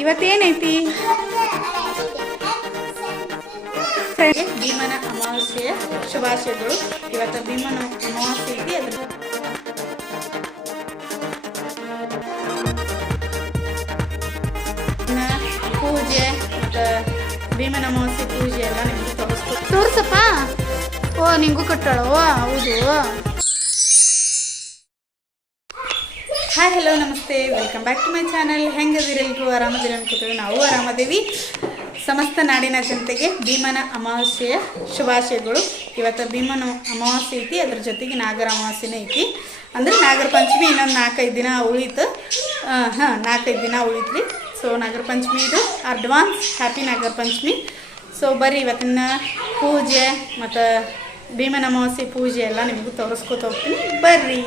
ಇವತ್ತೇನೈತಿ friends, ಭೀಮನ ಅಮಾವಾಸ್ಯೆಯ ಶುಭಾಶಯಗಳು. ಇವತ್ತು ಭೀಮನ ಅಮಾವಾಸ್ಯೆ ಐತಿ. ಅದ್ರ ಪೂಜೆ ಮತ್ತು ಭೀಮನ ಅಮಾವಾಸ್ಯೆ ಪೂಜೆ ಎಲ್ಲ ನಿಮಗೆ ತೋರಿಸಪ್ಪ. ಓ, ನಿಂಗೂ ಕೊಟ್ಟಾಳ? ಓ ಹೌದು. ಹಾಯ್, ಹಲೋ, ನಮಸ್ತೆ, welcome back to my channel. ಹೆಂಗದಿರಿ? ಎಲ್ರು ಆರಾಮದಿರಿ ಅನ್ಕೋತೀವಿ. ನಾವು ಆರಾಮದೇವಿ. ಸಮಸ್ತ ನಾಡಿನ ಜನತೆಗೆ ಭೀಮನ ಅಮಾವಾಸ್ಯೆಯ ಶುಭಾಶಯಗಳು. ಇವತ್ತು ಭೀಮನ ಅಮಾವಾಸ್ಯೆ ಐತಿ, ಅದ್ರ ಜೊತೆಗೆ ನಾಗರ ಅಮಾವಾಸ್ಯೆನೇ ಐತಿ. ಅಂದರೆ ನಾಗರ ಪಂಚಮಿ ಇನ್ನೊಂದು 4-5 ದಿನ ಉಳಿತು. 4-5 ದಿನ ಉಳಿತ್ರಿ. ಸೊ ನಾಗರ ಪಂಚಮಿ ಇದು advance happy Nagara Panchami. So ಬರ್ರಿ ಇವತ್ತಿನ ಪೂಜೆ ಮತ್ತು ಭೀಮನ ಅಮಾವಾಸ್ಯೆ ಪೂಜೆ ಎಲ್ಲ ನಿಮಗೂ ತೋರಿಸ್ಕೊತ ಹೋಗ್ತೀನಿ. ಬರ್ರಿ.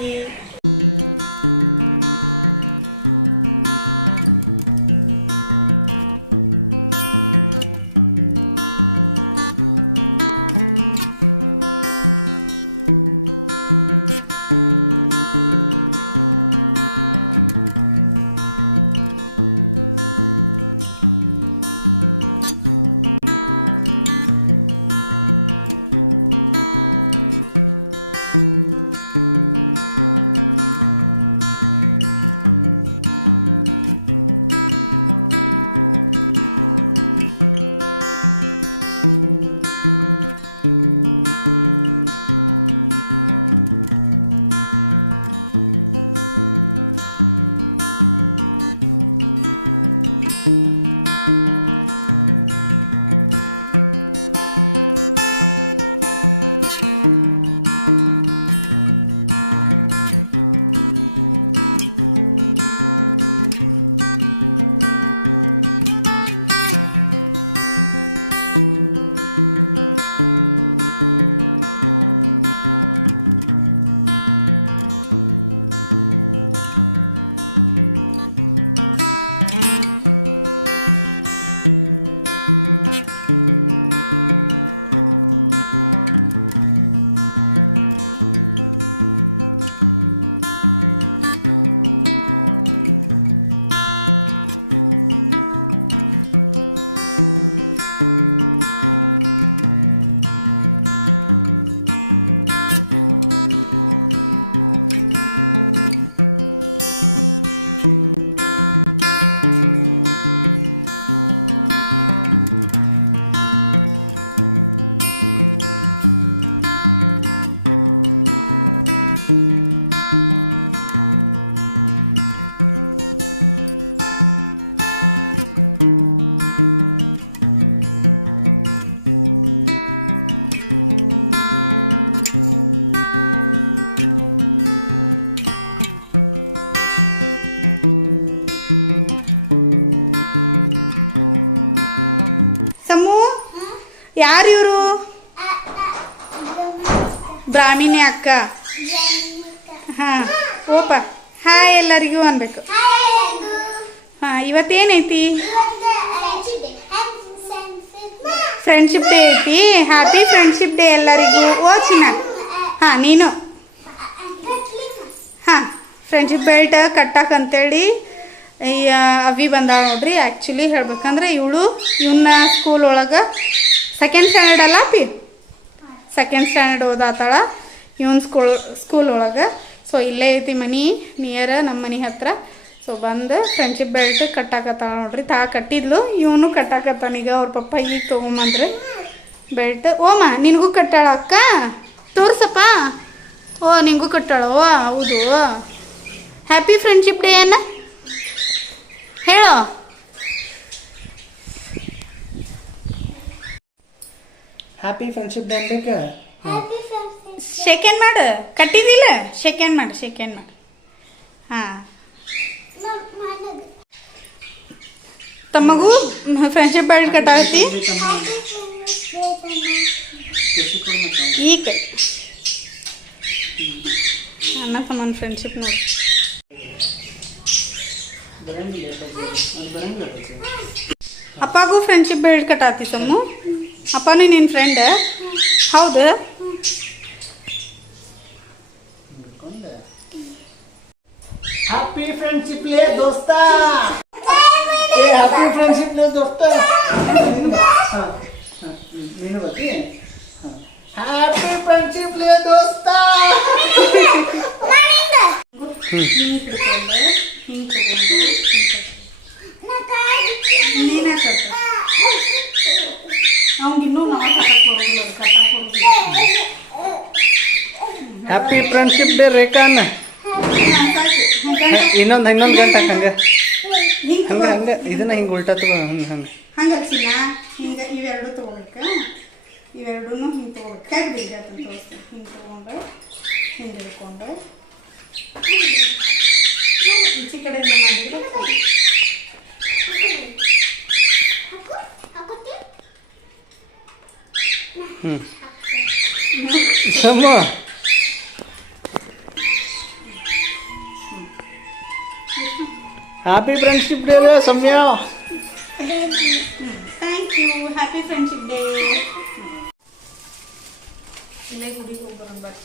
ಯಾರು ಇವರು? ಬ್ರಾಹ್ಮಿಣಿ ಅಕ್ಕ. ಹಾಂ, ಓಪ. ಹಾಯ್ ಎಲ್ಲರಿಗೂ ಅನ್ಬೇಕು. ಹಾಂ, ಇವತ್ತೇನೈತಿ? ಫ್ರೆಂಡ್ಶಿಪ್ ಡೇ ಐತಿ. ಹ್ಯಾಪಿ ಫ್ರೆಂಡ್ಶಿಪ್ ಡೇ ಎಲ್ಲರಿಗೂ. ಓ ಚಿನ್ನ. ಹಾಂ, ನೀನು. ಹಾಂ, ಫ್ರೆಂಡ್ಶಿಪ್ ಬೆಲ್ಟ್ ಕಟ್ಟಾಕಂತೇಳಿ ಈ ಅವಿ ಬಂದಾಳ ನೋಡ್ರಿ. ಆ್ಯಕ್ಚುಲಿ ಹೇಳ್ಬೇಕಂದ್ರೆ ಇವನ್ನ ಸ್ಕೂಲ್ ಒಳಗೆ ಸೆಕೆಂಡ್ ಸ್ಟ್ಯಾಂಡರ್ಡ್ ಅಲ್ಲ ಪಿ, ಸೆಕೆಂಡ್ ಸ್ಟ್ಯಾಂಡರ್ಡ್ ಓದಾತಾಳ ಇವನ್ ಸ್ಕೂಲ್ ಒಳಗೆ. ಸೊ ಇಲ್ಲೇ ಐತಿ ಮನೆ ನಿಯರ್ ನಮ್ಮ ಮನೆ ಹತ್ರ. ಸೊ ಬಂದು ಫ್ರೆಂಡ್ಶಿಪ್ ಬೆಲ್ಟ್ ಕಟ್ಟಾಕತ್ತಾಳ ನೋಡ್ರಿ. ಕಟ್ಟಿದ್ಲು, ಇವನು ಕಟ್ಟಾಕತ್ತಾನೀಗ. ಅವ್ರ ಪಪ್ಪ ಈಗ ತೊಗೊಂಬಂದ್ರಿ ಬೆಲ್ಟ್. ಓಮ, ನಿನಗೂ ಕಟ್ಟಾಳ ಅಕ್ಕ? ತೋರ್ಸಪ್ಪ. ಓ, ನಿನಗೂ ಕಟ್ಟಾಳ? ಓ ಹೌದು. ಹ್ಯಾಪಿ ಫ್ರೆಂಡ್ಶಿಪ್ ಡೇ ಅನ್ನ ಹೇಳೋ. ಹ್ಯಾಪಿ ಫ್ರೆಂಡ್ಶಿಪ್ ಡೇ ಅನ್ಬೇಕಾ? ಶೇಕೆಂಡ್ ಮಾಡು. ಕಟ್ಟಿದ್ದಿಲ್ಲ? ಶೇಕೆಂಡ್ ಮಾಡು. ಹಾಂ, ತಮ್ಮಗೂ ಫ್ರೆಂಡ್ಶಿಪ್ ಬೆಲ್ಟ್ ಕಟ್ಟಾಕತ್ತಿ ಈಗ. ಅಣ್ಣ ತಮ್ಮನ ಫ್ರೆಂಡ್ಶಿಪ್ ನೋಡಿ. ಅಪ್ಪಗೂ ಫ್ರೆಂಡ್ಶಿಪ್ ಬೆಲ್ಟ್ ಕಟ್ಟಾತಿ ಸಮ್ಮು. ಅಪ್ಪನೂ ನಿನ್ನ ಫ್ರೆಂಡ್? ಹೌದು. ಹ್ಯಾಪಿ ಫ್ರೆಂಡ್ಶಿಪ್ ಲೇ ದೋಸ್ತ. ಹ್ಯಾಪಿ ಹ್ಯಾಪಿ ಫ್ರೆಂಡ್ಶಿಪ್ ಡೇ ದೋಸ್ತ ನೀನು ಬರ್ತಿ ಹ್ಯಾಪಿ ಫ್ರೆಂಡ್ಶಿಪ್ ಡೇ ದೋಸ್ತ ಹಿಂಗೆ ಹಿಡ್ಕೊಂಡು ಹಿಂಗೆ ತಗೊಂಡು ನೀನೇ ಕಟ್ಟ ಅವ್ನಿಗಿನ್ನೂ ನಾವು ಕಟ್ಟಕ್ಕೆ ಬರೋದಿಲ್ಲ ಕಟ್ಟಕ್ಕೆ ಬರೋದಿಲ್ಲ. ಹ್ಯಾಪಿ ಫ್ರೆಂಡ್ಶಿಪ್ ಡೇ ರೇಖಾನ್ ಇನ್ನೊಂದು ಗಂಟೆ ಹಂಗೆ ಹಿಂಗೆ ಹಂಗೆ ಹಂಗೆ ಇದನ್ನ ಹಿಂಗೆ ಉಲ್ಟಾ ತಗೋ ಹಂಗೆ ಹಂಗೆ ಹಂಗೆ ಹಚ್ಚಿನ ಹಿಂಗೆ ಇವೆರಡು ತೊಗೋಬೇಕು. ಇವೆರಡೂ ಹಿಂಗೆ ತೊಗೋಬೇಕು. ಕೈ ಬಿಡಿ ಅದನ್ನು ತೋರಿಸ್ತೀನಿ. ಹಿಂಗೆ ತೊಗೊಂಡು ಹಿಂಗೆ ಹಿಡ್ಕೊಂಡು ಈಚೆ ಕಡೆಯಿಂದ ಮಾಡಿದರೆ ಸಮ ಹ್ಯಾಪಿ ಫ್ರೆಂಡ್ಶಿಪ್ ಡೇ ಸಮ್ಯ. Thank you. Happy friendship day. ಇಲ್ಲೇ ಗುಡಿಗೆ ಹೋಗಿ ಬರೋಣ ಬರ್ರಿ.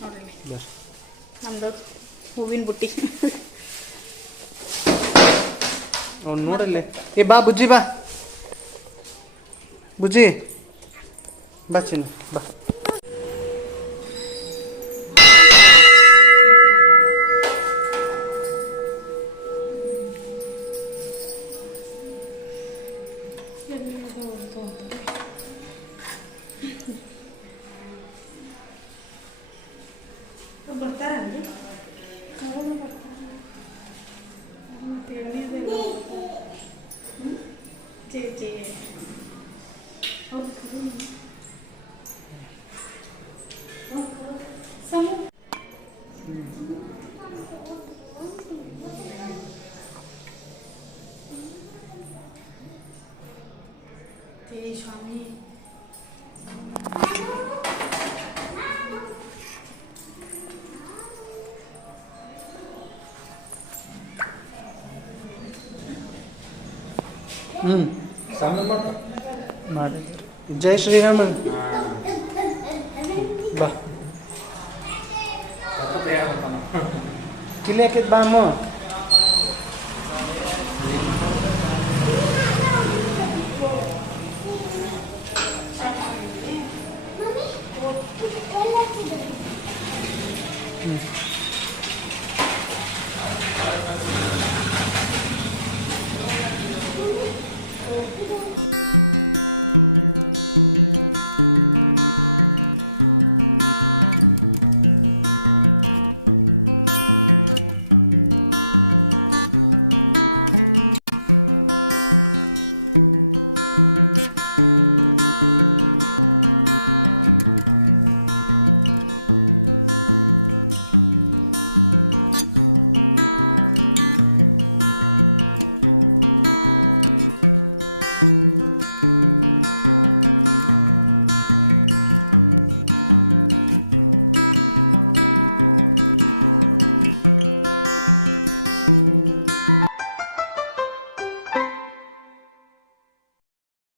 ನೋಡಿರಿ ನಮ್ಮದು ಹೂವಿನ ಬುಟ್ಟಿ. ಅವ್ನು ನೋಡಲ್ಲೇ ಏ ಬಾ ಬುಜ್ಜಿ ಬಾ ಬುಜ್ಜಿ ಬಾ ಚಿನ್ನ ಬಾ. ಬರ್ತಾರಂడి ಸ್ವಾಮಿ ಮಾಡಿ ಜೈ ಶ್ರೀರಾಮನ್ ಬಾ ಕಿಲಿ ಹಾಕಿದ್ ಬಾ ಅಮ್ಮ